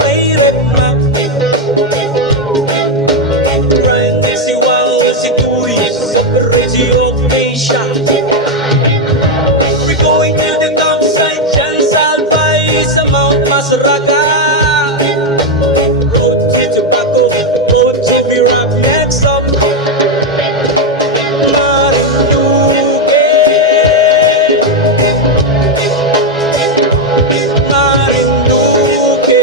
mahirap na. Brian, si Wang, si Tui, sa Perezi, okay siya. We're going to the campsite dyan sa Albay, sa Mount Masaraga. Road to Tobacco, road to Mirab, next up Marinduque. Marinduque.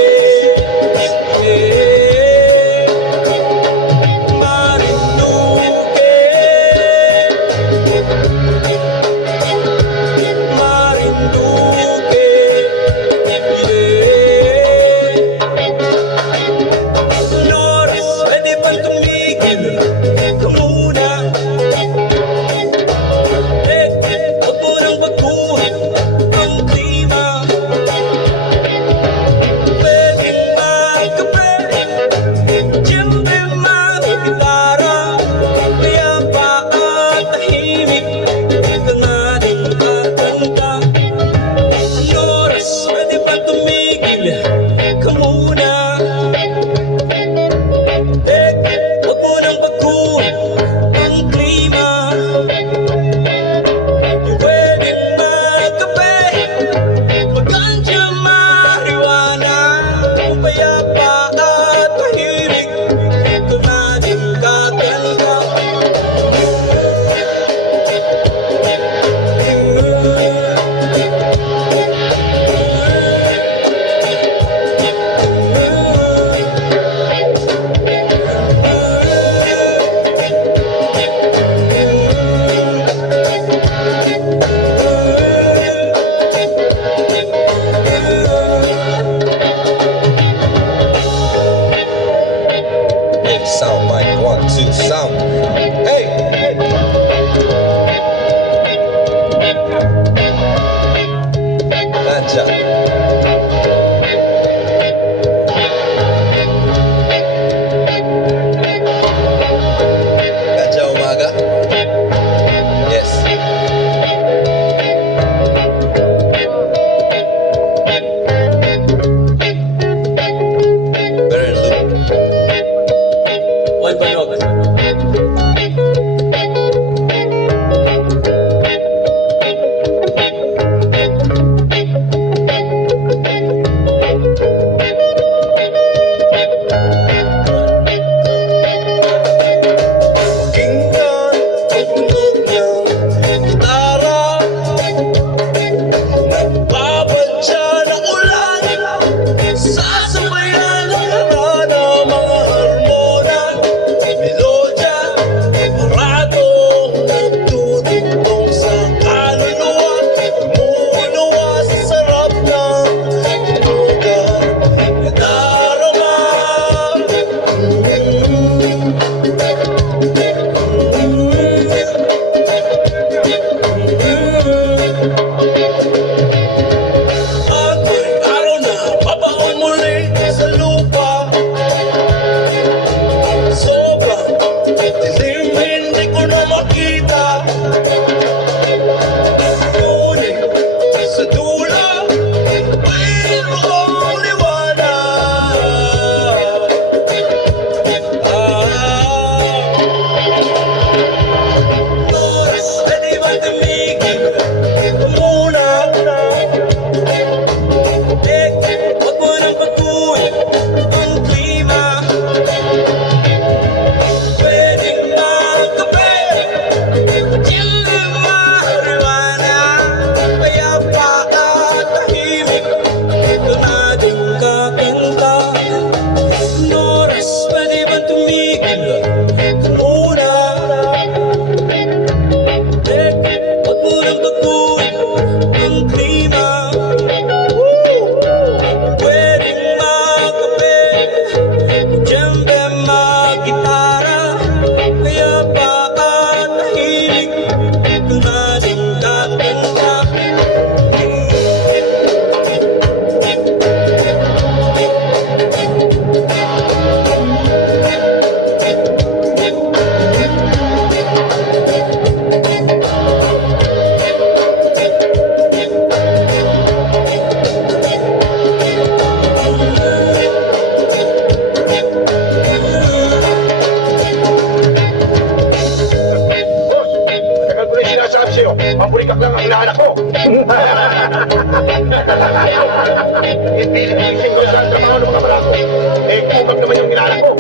Eh, kumag naman yung inaanak ko.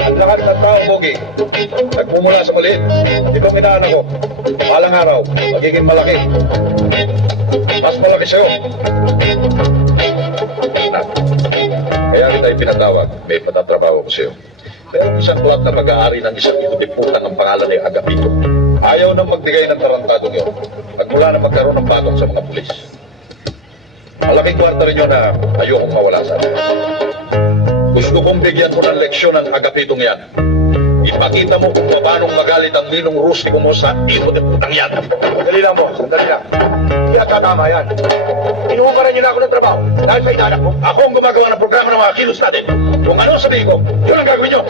Ang lahat ng tao, Bogi, nagmumula sa maliit. Itong inaanak ko, balang araw, magiging malaki. Mas malaki sa'yo. Anak, kaya kita ipinatawag, may patatrabaho ko sa'yo. Pero isang club na pag-aari ng isang ikutiputang ang pangalan ay Agapito. Ayaw nang magbigay ng tarantadong yun. Pagmula na magkaroon ng patong sa mga pulis. Malaking kwarta rin yun na ayokong mawala sa atin. Gusto kong bigyan mo ng leksyon ang Agapitong yan. Ipakita mo kung paano magalit ang ninong rustiko mo sa ikutiputang yan. Sandali lang, boss. Sandali lang. Hindi at tatama yan. Inuubaran niyo na ako ng trabaho dahil sa inaanak ko. Ako ang gumagawa ng programa ng mga kilos natin. Kung ano sabihin ko, yun ang gagawin nyo.